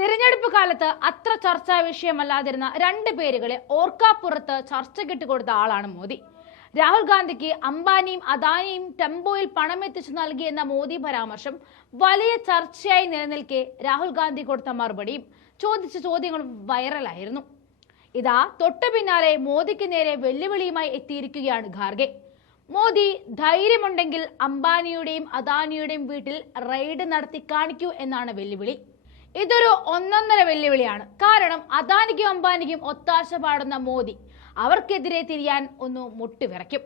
തിരഞ്ഞെടുപ്പ് കാലത്ത് അത്ര ചർച്ചാ വിഷയമല്ലാതിരുന്ന രണ്ട് പേരുകളെ ഓർക്കാപ്പുറത്ത് ചർച്ച കൊടുത്ത ആളാണ് മോദി. രാഹുൽ ഗാന്ധിക്ക് അംബാനിയും അദാനിയും ടെമ്പോയിൽ പണമെത്തിച്ചു നൽകിയെന്ന മോദി പരാമർശം വലിയ ചർച്ചയായി നിലനിൽക്കെ രാഹുൽ ഗാന്ധി കൊടുത്ത മറുപടിയും ചോദിച്ച ചോദ്യങ്ങളും വൈറലായിരുന്നു. ഇതാ തൊട്ടു പിന്നാലെ മോദിക്ക് നേരെ വെല്ലുവിളിയുമായി എത്തിയിരിക്കുകയാണ് ഖാർഗെ. മോദി ധൈര്യമുണ്ടെങ്കിൽ അംബാനിയുടെയും അദാനിയുടെയും വീട്ടിൽ റെയ്ഡ് നടത്തി കാണിക്കൂ എന്നാണ് വെല്ലുവിളി. ഇതൊരു ഒന്നൊന്നര വെല്ലുവിളിയാണ്. കാരണം അദാനിക്കും അംബാനിക്കും ഒത്താശ പാടുന്ന മോദി അവർക്കെതിരെ തിരിയാൻ ഒന്ന് മുട്ടിവിറയ്ക്കും.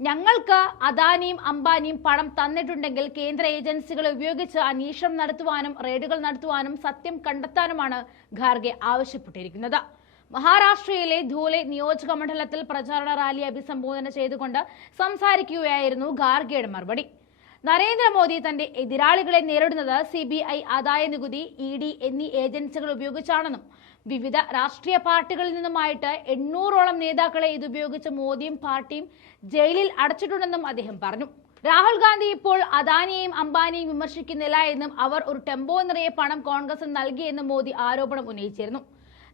ഞങ്ങൾക്ക് അദാനിയും അംബാനിയും പണം തന്നിട്ടുണ്ടെങ്കിൽ കേന്ദ്ര ഏജൻസികളെ ഉപയോഗിച്ച് അന്വേഷണം നടത്തുവാനും റെയ്ഡുകൾ നടത്തുവാനും സത്യം കണ്ടെത്താനുമാണ് ഖാർഗെ ആവശ്യപ്പെട്ടിരിക്കുന്നത്. മഹാരാഷ്ട്രയിലെ ധൂലെ നിയോജക മണ്ഡലത്തിൽ പ്രചാരണ റാലി അഭിസംബോധന ചെയ്തുകൊണ്ട് സംസാരിക്കുകയായിരുന്നു ഖാർഗെയുടെ മറുപടി. നരേന്ദ്രമോദി തന്റെ എതിരാളികളെ നേരിടുന്നത് സി ബി ഐ ആദായ നികുതി ഇ ഡി എന്നീ ഏജൻസികൾ ഉപയോഗിച്ചാണെന്നും വിവിധ രാഷ്ട്രീയ പാർട്ടികളിൽ നിന്നുമായിട്ട് എണ്ണൂറോളം നേതാക്കളെ ഇതുപയോഗിച്ച് മോദിയും പാർട്ടിയും ജയിലിൽ അടച്ചിട്ടുണ്ടെന്നും അദ്ദേഹം പറഞ്ഞു. രാഹുൽ ഗാന്ധി ഇപ്പോൾ അദാനിയെയും അംബാനിയെയും വിമർശിക്കുന്നില്ല എന്നും അവർ ഒരു ടെമ്പോ നിറയെ പണം കോൺഗ്രസിന് നൽകിയെന്നും മോദി ആരോപണം ഉന്നയിച്ചിരുന്നു.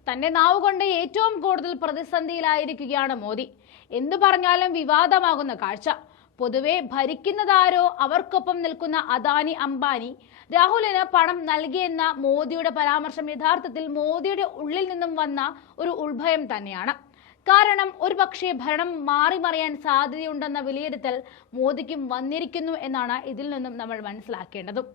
തന്റെ നാവ് കൊണ്ട് ഏറ്റവും കൂടുതൽ പ്രതിസന്ധിയിലായിരിക്കുകയാണ് മോദി. എന്തു പറഞ്ഞാലും വിവാദമാകുന്ന കാഴ്ച. പൊതുവെ ഭരിക്കുന്നതാരോ അവർക്കൊപ്പം നിൽക്കുന്ന അദാനി അംബാനി രാഹുലിന് പണം നൽകിയെന്ന മോദിയുടെ പരാമർശം യഥാർത്ഥത്തിൽ മോദിയുടെ ഉള്ളിൽ നിന്നും വന്ന ഒരു ഉത്ഭയം തന്നെയാണ്. കാരണം ഒരു പക്ഷേ ഭരണം മാറി മറിയാൻ സാധ്യതയുണ്ടെന്ന വിലയിരുത്തൽ മോദിക്കും വന്നിരിക്കുന്നു എന്നാണ് ഇതിൽ നിന്നും നമ്മൾ മനസ്സിലാക്കേണ്ടതും.